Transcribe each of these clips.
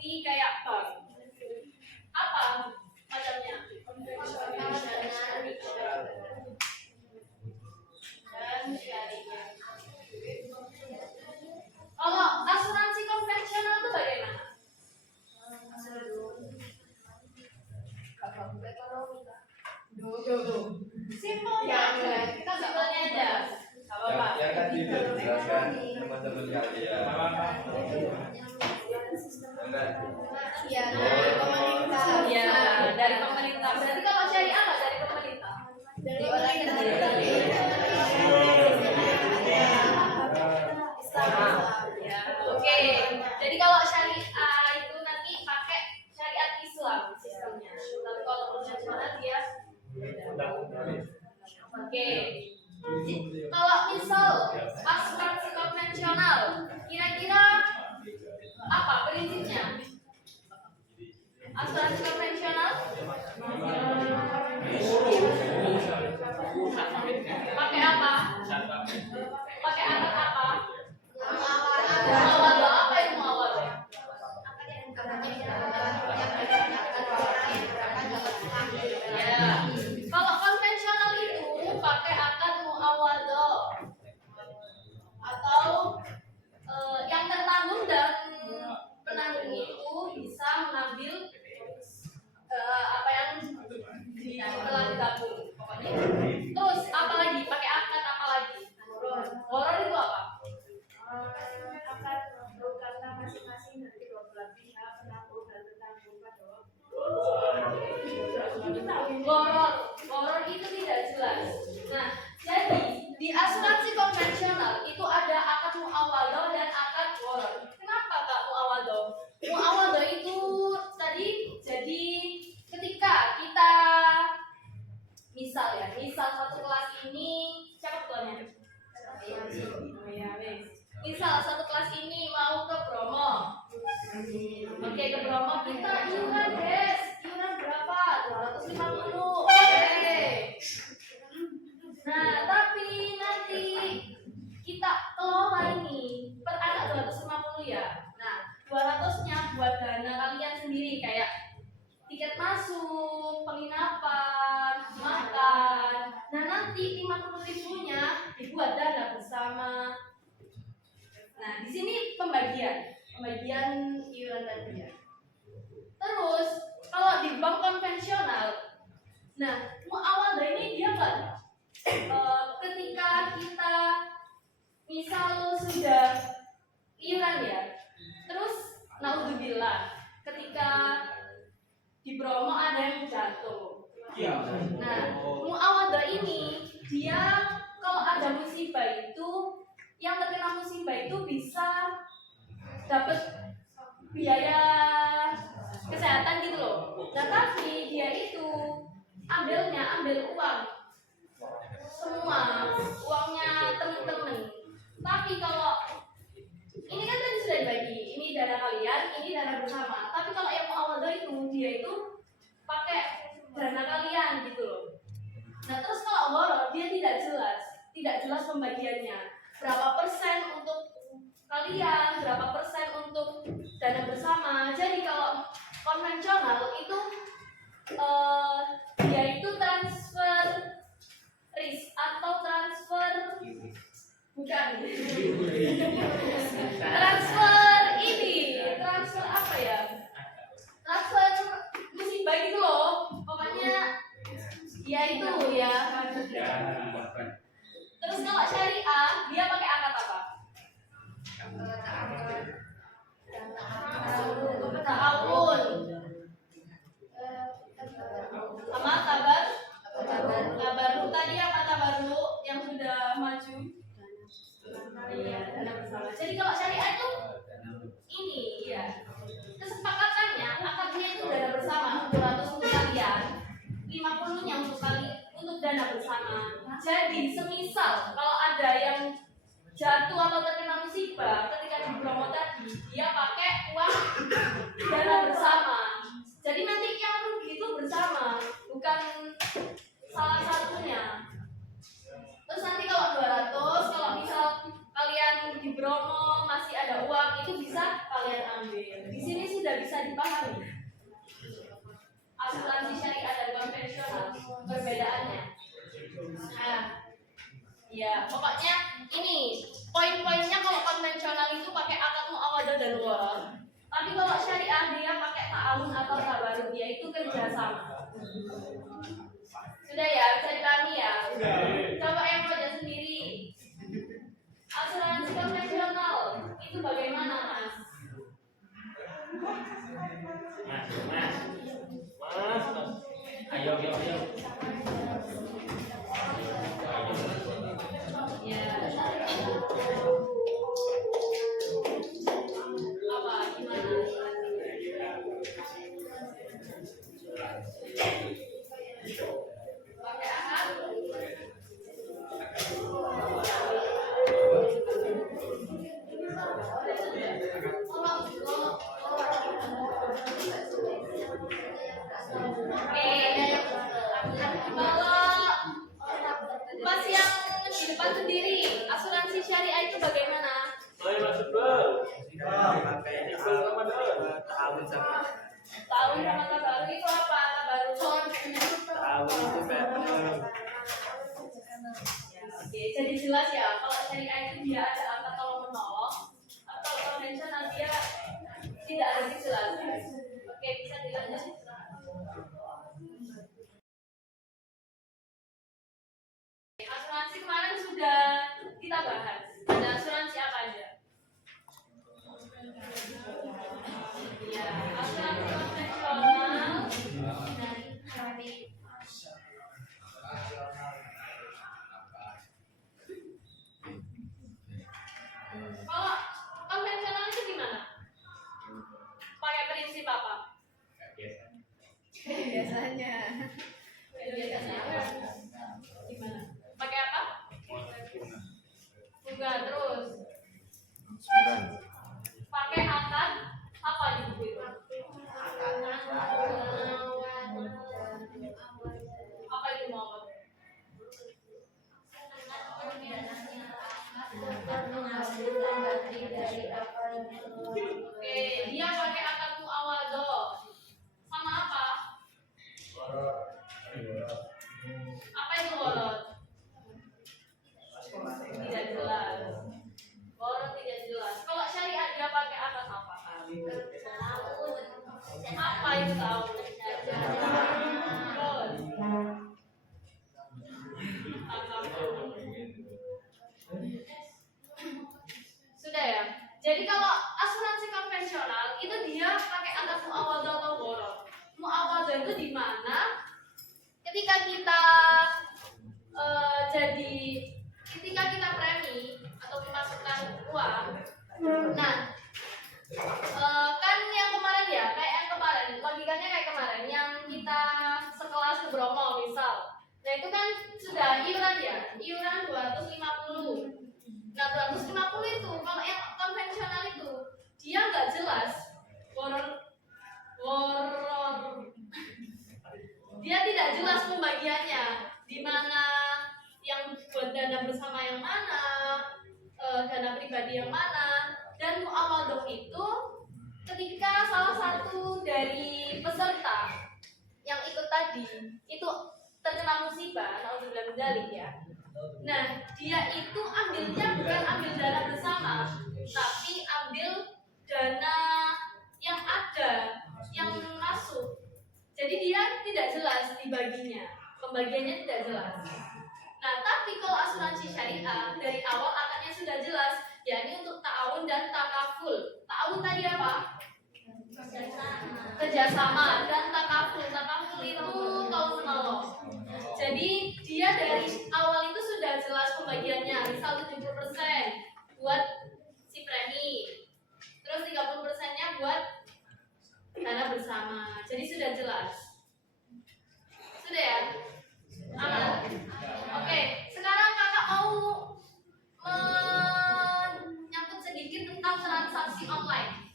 seperti kayak bank. Apa macamnya? Dan syariah. Kalau asuransi konvensional itu bagaimana? Simpelnya, kita simpelnya aja. Yang tadi sudah dijelaskan teman-teman kalian. Ya, dari pemerintah. Ya, dari pemerintah. Berarti kalau syariah apa dari pemerintah? Dari orang yang ya, oke. Jadi kalau syariah itu nanti pakai syariat Islam sistemnya. Tapi kalau konvensional dia oke. Kalau misal asuransi konvensional, kira-kira apa prinsipnya? Asuransi konvensional pakai apa? Pakai alat apa? Muawalah. Apa itu muawalah? Ya. Kalau konvensional itu pakai akad muawalah atau yang tertanggung dan penanggung itu bisa mengambil apa yang telah ditabung pokoknya. Terus apa lagi? Pakai akad apa lagi? Gharar itu apa? Akad karena masing-masing dari dua belah pihak penanggung dan tertanggung pada Gharar itu tidak jelas. Nah, jadi di asuransi konvensional itu ada akad muawadah dan akad gharar. Kenapa Kak muawadah? Muawadah itu tadi jadi ketika kita misal satu kelas ini siapa ketuanya? Misal satu kelas ini mau ke Bromo. Oke, ke Bromo kita iuran, guys. Iuran berapa? 250. Oke. Nah, tapi nanti kita kelola ini per anak 250 ya. Nah, 200-nya buat dana kalian sendiri kayak tiket masuk, penginapan, makan. Nah, nanti 50.000-nya dibuat dana bersama. Nah, di sini pembagian iuran tadi ya. Terus kalau di bank konvensional, nah muawadah ini dia nggak ketika kita misal sudah iuran ya, terus naudzubillah ketika di Bromo ada yang jatuh. Nah muawadah ini dia kalau ada musibah itu yang terkena musibah itu bisa dapat biaya kesehatan gitu loh. Nah tapi dia itu ambil uang semua uangnya temen-temen. Tapi kalau ini kan tadi sudah dibagi, ini dana kalian, ini dana bersama. Tapi kalau yang muawadah itu dia itu pakai dana kalian gitu loh. Nah terus kalau gharar dia tidak jelas pembagiannya. Berapa persen untuk kalian, berapa persen untuk dana bersama. Jadi kalau konvensional itu dia itu transfer risk atau transfer transfer apa ya? Transfer musibah gitu loh. Pokoknya ya itu ya. Terus kalau syariah dia pakai akad apa? Ta'awun sama tabarru tadi apa tabarru yang sudah maju? Iya, dana bersama. Jadi kalau syariah itu ini ya kesepakatannya akadnya itu dana bersama 200 untuk kalian, 50-nya untuk dana bersama. Jadi semisal kalau ada yang jatuh atau terkena musibah ketika di Bromo tadi dia pakai uang dana bersama. Jadi nanti yang rugi itu bersama, bukan salah satunya. Terus nanti kalau 200, kalau misal kalian di Bromo masih ada uang itu bisa kalian ambil. Di sini sudah bisa dipahami? Asuransi syariah dan konvensional perbedaannya. Nah, ya pokoknya ini poin-poinnya. Kalau konvensional itu pakai akad muawadah dan waroth, tapi kalau syariah dia pakai ta'awun atau tabarut, yaitu kerjasama. Sudah ya, bisa dipahami ya? Coba yang baca sendiri. Asuransi konvensional itu bagaimana, Mas? Mas, ayo. Ya. Apa gimana? Pakai akad? Mas yang di depan sendiri, asuransi syariah itu bagaimana? Ayo masuk bel. Iqbal Ramadan. Tahun kata baru itu apa? Tabarut. Tahun itu kayak Oke, jadi jelas ya. Kalau syariah itu dia ada akad tolong menolong, atau konvensional dia tidak ada dijelaskan. Oke, bisa dilanjut. Asuransi kemarin sudah kita bahas. Ada asuransi apa aja? Ya, asuransi konvensional. Kalau konvensional itu gimana? Pakai prinsip apa? Biasanya. Biasanya gimana? Pakai apa? Bunga terus. Pakai akad apa itu? Apa itu mau? Oke, dia pakai akad muawadhah. Sama apa? Apa itu waroth? Tidak jelas. Waroth tidak jelas. Kalau syariah dia pakai akad apa? Apa itu tahu? Sudah ya. Jadi kalau asuransi konvensional itu dia pakai akad muawadhah atau waroth. Muawadhah itu di mana ketika kita ketika kita premi atau memasukkan uang. Nah, kan yang kemarin ya, kayak yang kemarin, logikanya kayak kemarin yang kita sekelas ke Bromo misal. Nah, itu kan sudah iuran ya, iuran 250. Nah, 250 itu kalau yang konvensional itu dia nggak jelas. Dia tidak jelas pembagiannya, di mana yang buat dana bersama yang mana, dana pribadi yang mana. Dan muawadhah itu ketika salah satu dari peserta yang ikut tadi itu terkena musibah, naudzubillah min dzalik ya. Nah, dia itu ambilnya bukan ambil dana bersama, tapi ambil dana yang ada, yang masuk. Jadi dia tidak jelas dibaginya, pembagiannya tidak jelas. Nah, tapi kalau asuransi syariah dari awal akadnya sudah jelas, yakni untuk ta'awun dan takaful. Ta'awun tadi apa? Kerjasama. Dan takaful. Takaful itu tolong menolong. Jadi dia dari awal itu sudah jelas pembagiannya. Misal 70% buat si premi, terus 30%-nya buat dana bersama. Jadi sudah jelas. Sudah ya? Aman. Oke, sekarang kakak mau menyangkut sedikit tentang transaksi online.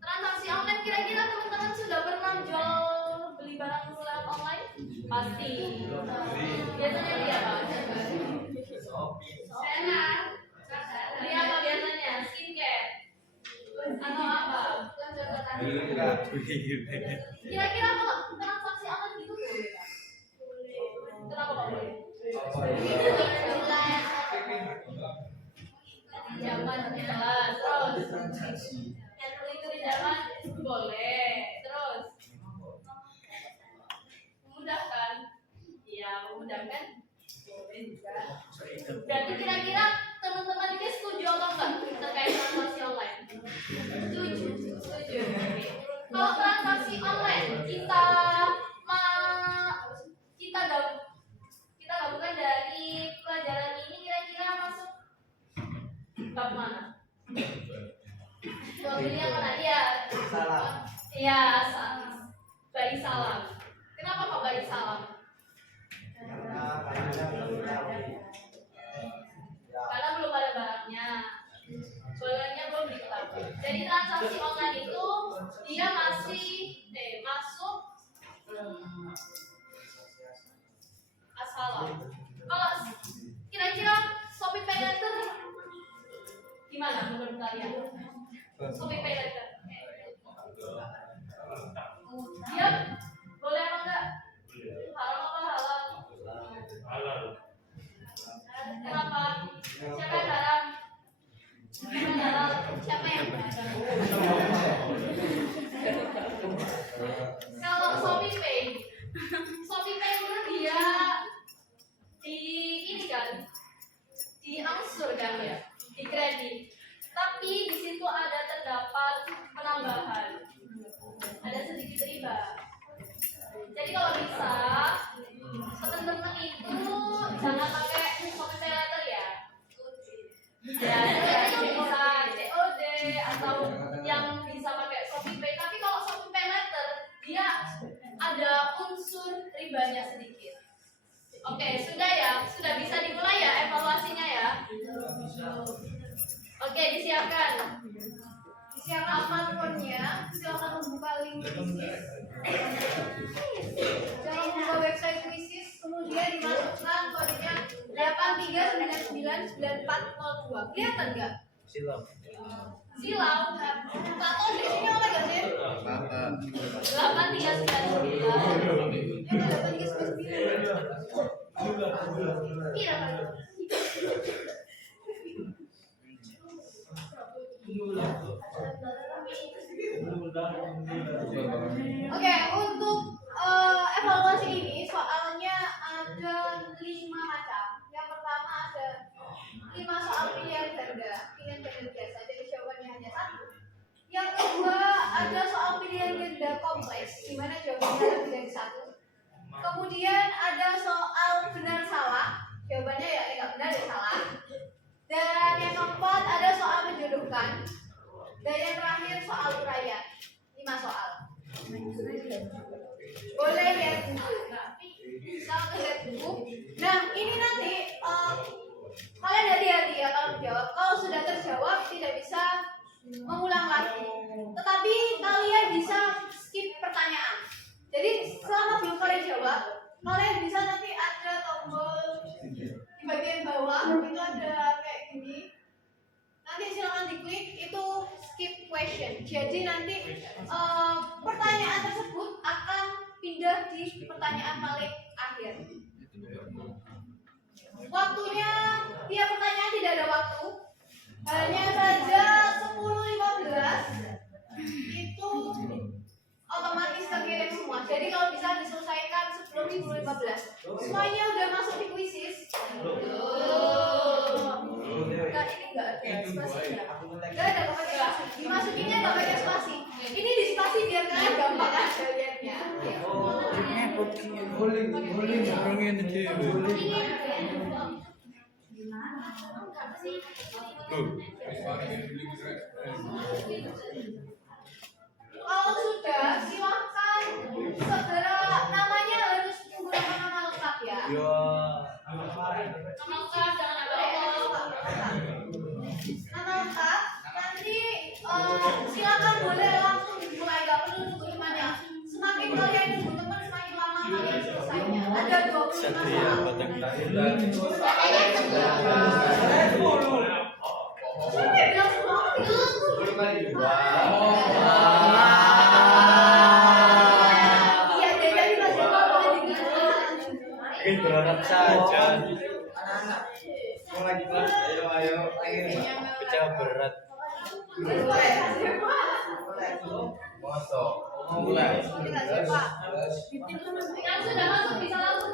Transaksi online kira-kira teman-teman sudah pernah jual beli barang lewat online? Pasti. Biasanya beli apa? Beli apa biasanya? Skincare atau apa? Kira-kira kalau transaksi online gitu boleh kan? Kenapa nggak boleh? Zaman jelas, terus itu di zaman boleh, terus memudahkan, ya memudahkan boleh juga. Berarti kira-kira teman-teman ini setuju atau enggak terkait transaksi online? Setuju, setuju. Kalau transaksi online kita gabungkan dari pelajaran ini kira-kira masuk bab mana? Mobilnya mana dia? Iya, bayi salam. Kenapa kok bayi salam? Karena belum ada barangnya. Barangnya belum diketahui. Jadi transaksi online itu dia masih masuk asalam. Kalau kira-kira Shopee Pay Later gimana menurut kalian? Shopee Pay Later dia boleh apa enggak? Haram apa halal? Halal. Kenapa? Siapa yang haram? Siapa yang halal? Siapa yang haram? Kalau Shopee Pay itu dia ini kan diangsur kan ya, di kredit. Tapi di situ ada terdapat penambahan, ada sedikit riba. Jadi kalau bisa teman-teman itu jangan pakai Shopee Pay Later ya. Ya, itu bisa COD atau yang bisa pakai Shopee Pay. Tapi kalau Shopee Pay Later dia ada unsur ribanya sedikit. Oke, sudah ya, sudah bisa dimulai ya evaluasinya ya. Oke, disiapkan. Disiapkan smartphone-nya, silakan membuka link Quizzes. Jangan membuka website Quizzes, kemudian dimasukkan kodenya 83999402. Kelihatan nggak? Silam. Silau. Tak tahu di sini apa nggak sih? 8399. Yang ada 8399. Iya. Oke, untuk evaluasi ini soalnya ada 5 macam. Yang pertama ada 5 soal pilihan ganda biasa, jadi jawabannya hanya 1. Yang kedua ada soal pilihan ganda kompleks, di mana jawabannya lebih dari 1. Kemudian ada soal benar salah, jawabannya ya enggak benar ya salah. Dan yang keempat ada soal menjodohkan. Dan yang terakhir soal uraian. 5 soal. Boleh lihat buku. Bisa lihat buku. Nah, ini nanti kalian hati-hati ya kalau menjawab. Kalau sudah terjawab tidak bisa mengulang lagi. Tetapi kalian bisa skip pertanyaan. Jadi selama belum kalian jawab, kalian bisa nanti ada tombol di bagian bawah itu ada kayak gini. Nanti silakan diklik itu skip question. Jadi nanti pertanyaan tersebut akan pindah di pertanyaan paling akhir. Waktunya tiap pertanyaan tidak ada waktu. Hanya saja 10.15 itu otomatis terkirim semua. Jadi kalau bisa diselesaikan sebelum 10.15. Semuanya udah masuk di Quizzes. Nah, ini enggak ada spasinya. Enggak ada spasi. Dimasukinnya enggak pakai spasi. Ini di spasi biar kalian gampang aja lihatnya. Kalau sudah, silakan segera namanya harus menggunakan nama lengkap ya. Nama lengkap jangan Nama lengkap nanti silakan boleh langsung dimulai, nggak perlu nunggu temannya. Semakin kalian nunggu teman semakin lama kalian selesainya. Ada 25 soal. Sudah bilang semua, bilang 10. berat saja. Ayo. Baca berat. Mosok. Mulai. Yang sudah masuk bisa langsung